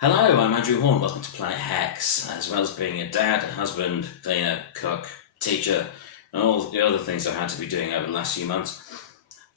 Hello, I'm Andrew Horn. Welcome to Planet Hex. As well as being a dad, husband, cleaner, cook, teacher, and all the other things I've had to be doing over the last few months,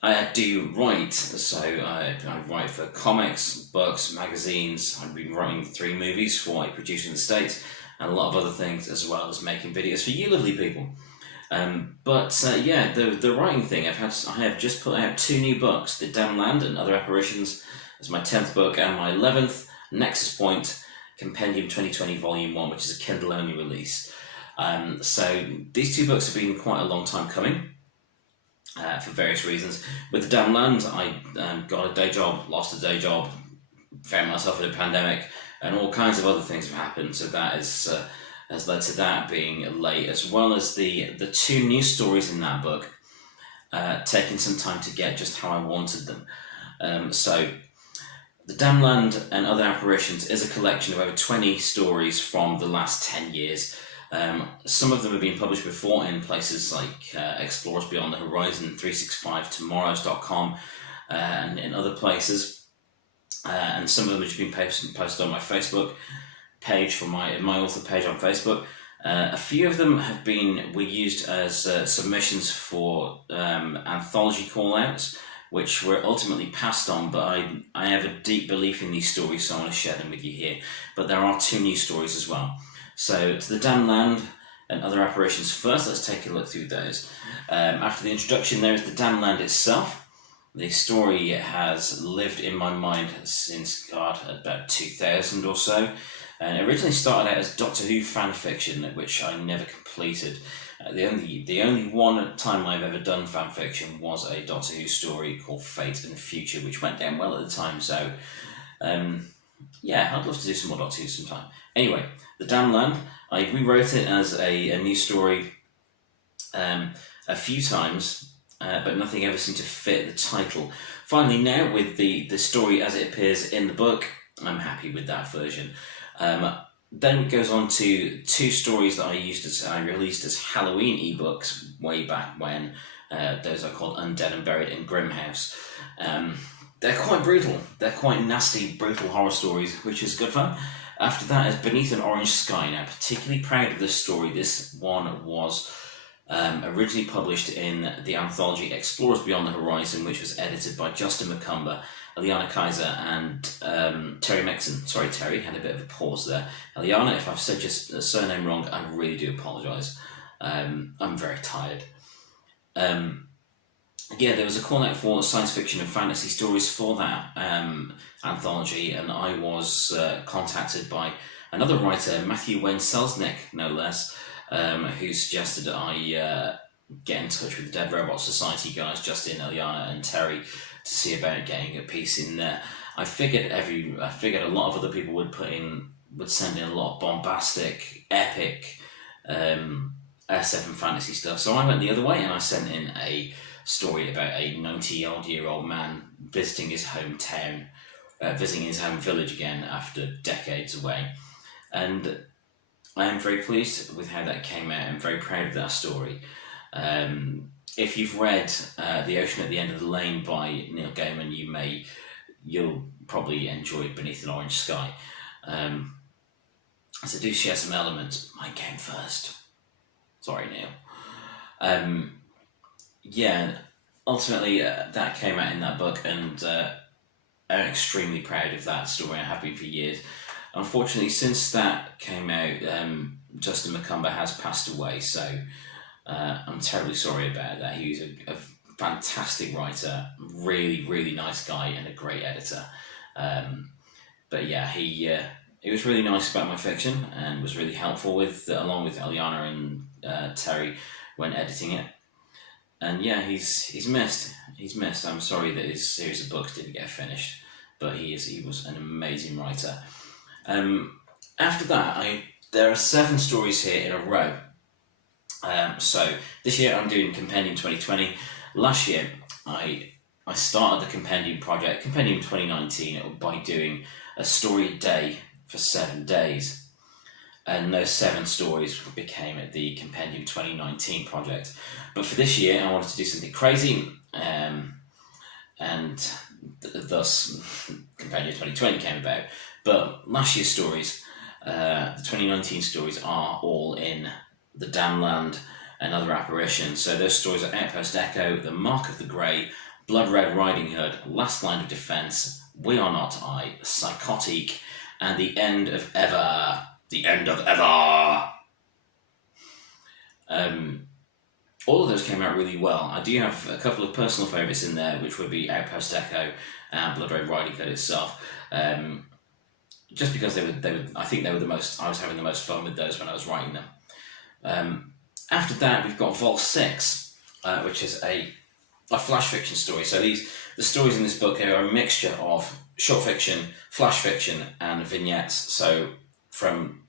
I do write. So I write for comics, books, magazines. I've been writing 3 movies for a producer in the States, and a lot of other things, as well as making videos for you lovely people. The writing thing, I have just put out 2 new books: The Damn Land and Other Apparitions. It's my 10th book, and my 11th, Nexus Point, Compendium 2020 Volume 1, which is a Kindle-only release. So these 2 books have been quite a long time coming, for various reasons. With The Damn Land, I got a day job, lost a day job, found myself in a pandemic, and all kinds of other things have happened, so that has led to that being late, as well as the 2 new stories in that book taking some time to get just how I wanted them. So The Damn Land and Other Apparitions is a collection of over 20 stories from the last 10 years. Some of them have been published before in places like Explorers Beyond the Horizon, 365tomorrows.com, and in other places. And some of them have been posted on my Facebook page, for my author page on Facebook. A few of them were used as submissions for anthology call-outs, which were ultimately passed on, but I have a deep belief in these stories, so I want to share them with you here. But there are 2 new stories as well. So, to The Damn Land and Other Apparitions first, let's take a look through those. After the introduction, there is The Damn Land itself. The story has lived in my mind since, about 2000 or so. And it originally started out as Doctor Who fan fiction, which I never completed. The only one time I've ever done fan fiction was a Doctor Who story called Fate in the Future, which went down well at the time. So, I'd love to do some more Doctor Who sometime. Anyway, The Damn Land, I rewrote it as a new story a few times, but nothing ever seemed to fit the title. Finally, now with the story as it appears in the book, I'm happy with that version. Then it goes on to 2 stories that I released as Halloween ebooks way back when. Those are called Undead and Buried in Grimhouse. They're quite brutal. They're quite nasty, brutal horror stories, which is good fun. After that is Beneath an Orange Sky. Now, particularly proud of this story. This one was originally published in the anthology Explorers Beyond the Horizon, which was edited by Justin McCumber, Iona Kaiser, and Terry Mixon. Sorry, Terry, had a bit of a pause there. Iona, if I've said your surname wrong, I really do apologise. I'm very tired. There was a call out for science fiction and fantasy stories for that anthology, and I was contacted by another writer, Matthew Wayne Selznick, no less, who suggested that I get in touch with the Dead Robot Society guys, Justin, Ileana, and Terry, to see about getting a piece in there. I figured a lot of other people would send in a lot of bombastic, epic SF and fantasy stuff. So I went the other way, and I sent in a story about a 90-odd-year-old man visiting his hometown, visiting his home village again after decades away. And I am very pleased with how that came out. I'm very proud of that story. If you've read The Ocean at the End of the Lane by Neil Gaiman, you'll probably enjoy Beneath an Orange Sky. So do share some elements. Mine came first. Sorry, Neil. Ultimately that came out in that book, and I'm extremely proud of that story. I have been for years. Unfortunately, since that came out, Justin McCumber has passed away, so I'm terribly sorry about that. He was a fantastic writer, really, really nice guy, and a great editor. He was really nice about my fiction and was really helpful along with Ileana and Terry when editing it. And he's missed. He's missed. I'm sorry that his series of books didn't get finished, but he was an amazing writer. After that, there are 7 stories here in a row. So this year I'm doing Compendium 2020. Last year I started the Compendium project, Compendium 2019, by doing a story a day for 7 days. And those 7 stories became the Compendium 2019 project. But for this year, I wanted to do something crazy, and thus Compendium 2020 came about. But last year's stories, the 2019 stories, are all in the Damnland and Other Apparitions. So those stories are Outpost Echo, The Mark of the Grey, Blood Red Riding Hood, Last Line of Defence, We Are Not I, Psychotic, and The End of Ever. The End of Ever! All of those came out really well. I do have a couple of personal favourites in there, which would be Outpost Echo and Blood Red Riding Hood itself. Just because they were, I think they were the most, I was having the most fun with those when I was writing them. After that, we've got Vault 6, which is a flash fiction story. So the stories in this book are a mixture of short fiction, flash fiction, and vignettes. So from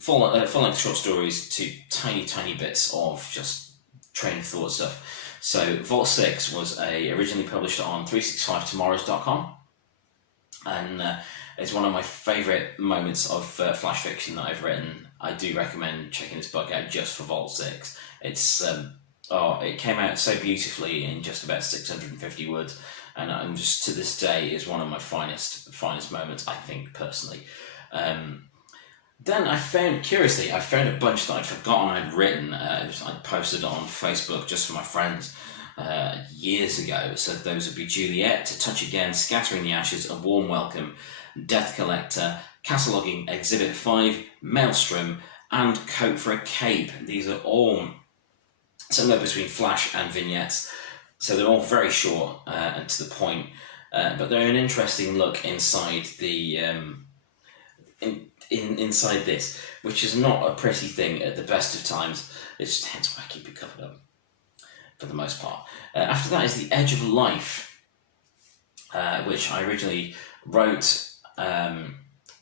full-length short stories to tiny bits of just train of thought stuff. So Vault 6 was originally published on 365tomorrows.com, and it's one of my favourite moments of flash fiction that I've written. I do recommend checking this book out just for Vault 6. It's it came out so beautifully in just about 650 words, and I'm just, to this day, is one of my finest moments, I think, personally. Then I found a bunch that I'd forgotten I'd written. I'd posted on Facebook just for my friends years ago. So those would be Juliet, To Touch Again, Scattering the Ashes, A Warm Welcome, Death Collector, Cataloguing Exhibit 5, Maelstrom, and Coat for a Cape. These are all somewhere between flash and vignettes. So they're all very short and to the point, but they're an interesting look inside the inside this, which is not a pretty thing at the best of times. It's hence why I keep it covered up for the most part. After that is The Edge of Life, which I originally wrote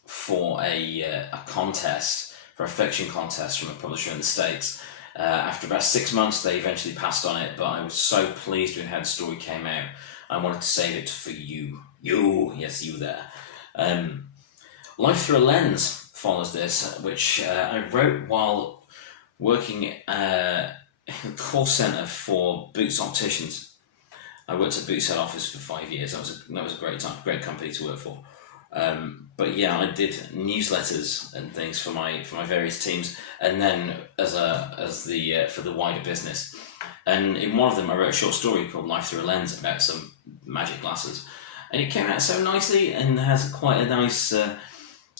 for a contest, for a fiction contest from a publisher in the States. After about 6 months, they eventually passed on it, but I was so pleased with how the story came out. I wanted to save it for you. Yes, you there. Life Through a Lens follows this, which I wrote while working in a call centre for Boots Opticians. I worked at Boots head office for 5 years. That was a great company to work for. But yeah, I did newsletters and things for my various teams, and then for the wider business. And in one of them, I wrote a short story called Life Through a Lens about some magic glasses, and it came out so nicely and has quite a nice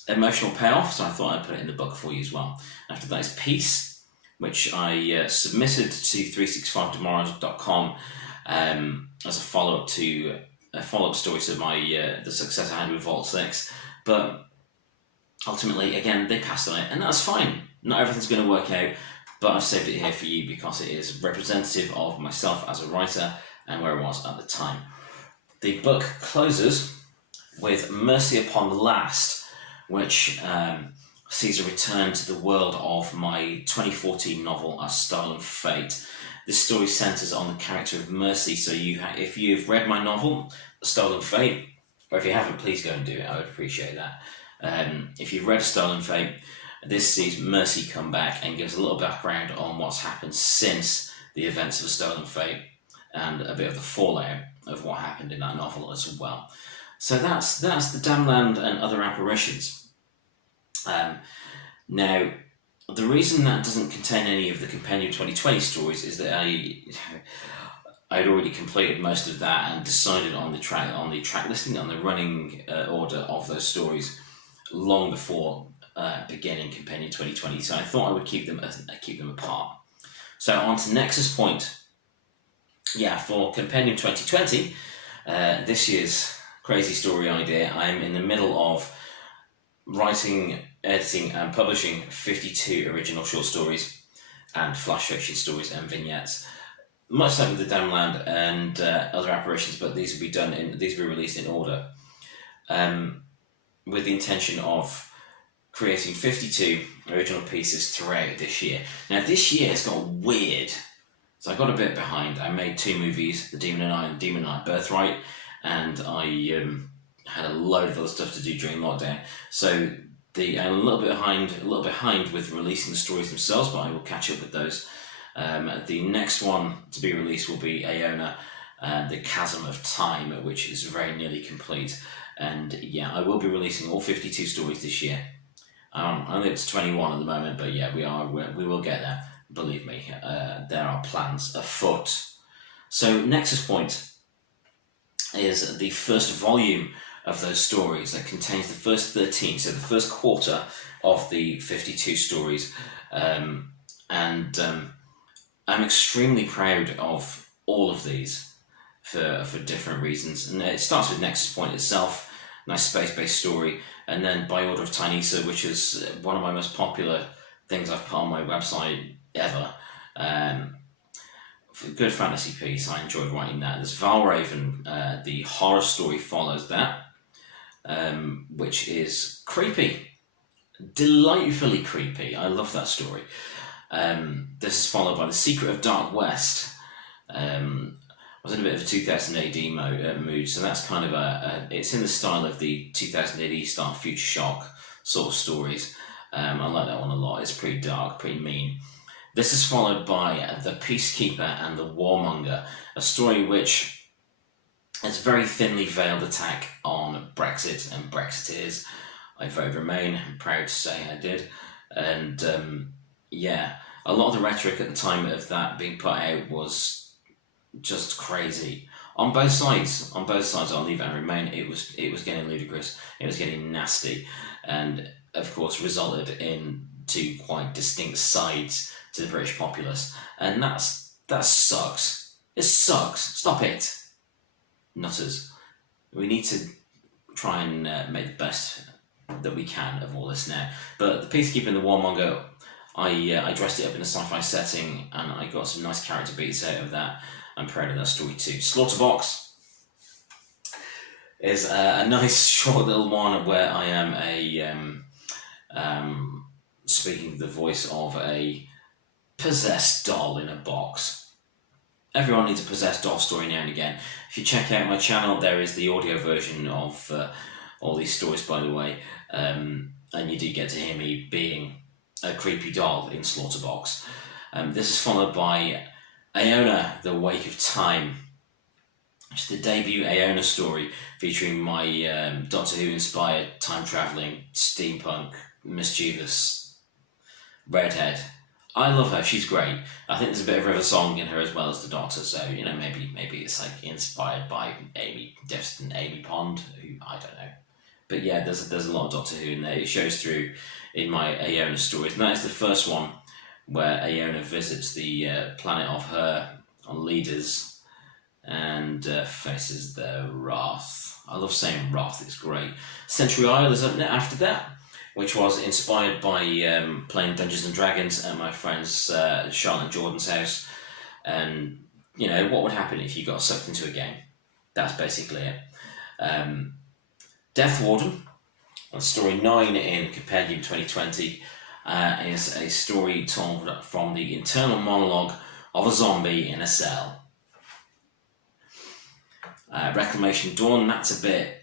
emotional payoff. So I thought I'd put it in the book for you as well. After that is Peace, which I submitted to 365tomorrows.com as a follow-up to a follow-up story to my the success I had with Vault 6, but ultimately, again, they passed on it, and that's fine. Not everything's going to work out, but I've saved it here for you because it is representative of myself as a writer and where I was at the time. The book closes with Mercy Upon the Last, which sees a return to the world of my 2014 novel, A Stolen Fate. This story centres on the character of Mercy, so if you've read my novel, A Stolen Fate, or if you haven't, please go and do it, I would appreciate that. If you've read A Stolen Fate, this sees Mercy come back and gives a little background on what's happened since the events of A Stolen Fate, and a bit of the fallout of what happened in that novel as well. So that's the Damnland and Other Apparitions. Now, the reason that doesn't contain any of the Compendium 2020 stories is that I'd already completed most of that and decided on the track listing, on the running order of those stories long before beginning Compendium 2020. So I thought I would keep them apart. So on to Nexus Point. Yeah, for Compendium 2020, this year's crazy story idea, I'm in the middle of writing, editing and publishing 52 original short stories and flash fiction stories and vignettes, much like with the Damnland and Other Apparitions, but these will be released in order, with the intention of creating 52 original pieces throughout this year. Now this year has got weird, so I got a bit behind. I made 2 movies, The Demon and I and Demon and I Birthright, and I had a load of other stuff to do during lockdown. So I'm a little bit behind with releasing the stories themselves, but I will catch up with those. The next one to be released will be Iona, The Chasm of Time, which is very nearly complete. And yeah, I will be releasing all 52 stories this year. Only up to 21 at the moment, but yeah, we will get there. Believe me, there are plans afoot. So Nexus Point is the first volume of those stories that contains the first 13, so the first quarter of the 52 stories. I'm extremely proud of all of these for different reasons. And it starts with Nexus Point itself, nice space-based story, and then By Order of Tynesa, which is one of my most popular things I've put on my website ever. Good fantasy piece, I enjoyed writing that. There's Valraven, the horror story follows that, which is creepy. Delightfully creepy. I love that story. This is followed by The Secret of Dark West. I was in a bit of a 2000 AD mood, so that's kind of it's in the style of the 2000 AD style Future Shock sort of stories. I like that one a lot. It's pretty dark, pretty mean. This is followed by The Peacekeeper and the Warmonger, a story which is a very thinly veiled attack on Brexit and Brexiteers. I voted Remain, I'm proud to say I did. And yeah, a lot of the rhetoric at the time of that being put out was just crazy. On both sides, I'll leave and Remain, it was getting ludicrous, it was getting nasty, and of course resulted in two quite distinct sides to the British populace, and that sucks. It sucks. Stop it, nutters. We need to try and make the best that we can of all this now. But The Peacekeeper and the Warmonger, I dressed it up in a sci-fi setting, and I got some nice character beats out of that. I'm proud of that story too. Slaughterbox is a nice short little one where I am speaking the voice of a possessed doll in a box. Everyone needs a possessed doll story now and again. If you check out my channel, there is the audio version of all these stories, by the way, and you do get to hear me being a creepy doll in Slaughterbox. This is followed by Iona, The Wake of Time, which is the debut Iona story featuring my Doctor Who inspired time-travelling, steampunk, mischievous redhead. I love her, she's great. I think there's a bit of River Song in her as well as the Doctor, so you know, maybe it's like inspired by Amy Pond, who I don't know. But yeah, there's a lot of Doctor Who in there. It shows through in my Iona stories, and that is the first one where Iona visits the planet of her leaders and faces their wrath. I love saying wrath, it's great. Century Isle is up after that, which was inspired by playing Dungeons and Dragons at my friend's Charlotte Jordan's house. And, you know, what would happen if you got sucked into a game? That's basically it. Death Warden, story 9 in Compendium 2020, is a story told from the internal monologue of a zombie in a cell. Reclamation Dawn, that's a bit...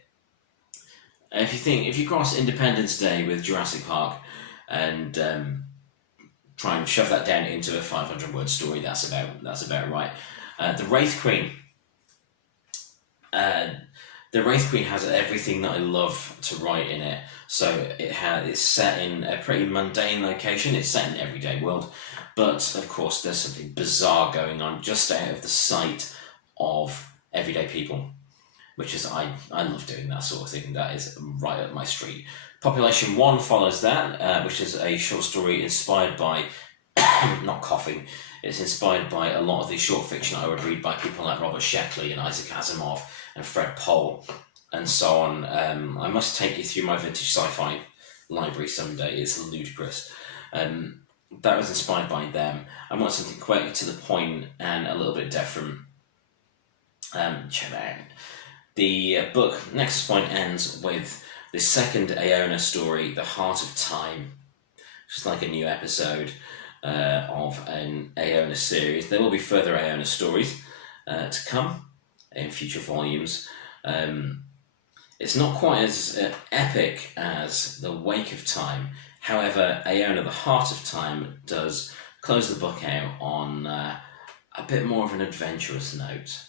If you cross Independence Day with Jurassic Park and try and shove that down into a 500-word story, that's about right. The Wraith Queen. The Wraith Queen has everything that I love to write in it. So it's set in a pretty mundane location. It's set in an everyday world, but of course there's something bizarre going on just out of the sight of everyday people, which is I love doing that sort of thing. That is right up my street. Population 1 follows that, which is a short story inspired by not coughing. It's inspired by a lot of the short fiction I would read by people like Robert Sheckley and Isaac Asimov and Fred Pohl and so on. I must take you through my vintage sci-fi library someday. It's ludicrous. That was inspired by them. I want something quite to the point and a little bit different. Check that out. The book Nexus Point ends with the second Iona story, The Heart of Time, which is like a new episode of an Iona series. There will be further Iona stories to come in future volumes. It's not quite as epic as The Wake of Time. However, Iona, The Heart of Time does close the book out on a bit more of an adventurous note.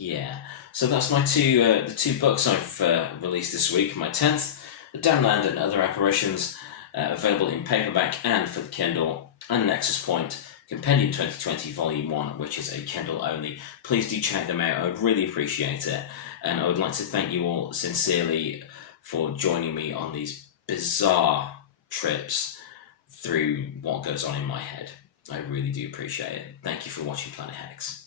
Yeah, so that's my the two books I've released this week. My 10th, The Damned Land and Other Apparitions, available in paperback and for the Kindle, and Nexus Point, Compendium 2020 Volume 1, which is a Kindle only. Please do check them out, I would really appreciate it. And I would like to thank you all sincerely for joining me on these bizarre trips through what goes on in my head. I really do appreciate it. Thank you for watching Planet Hex.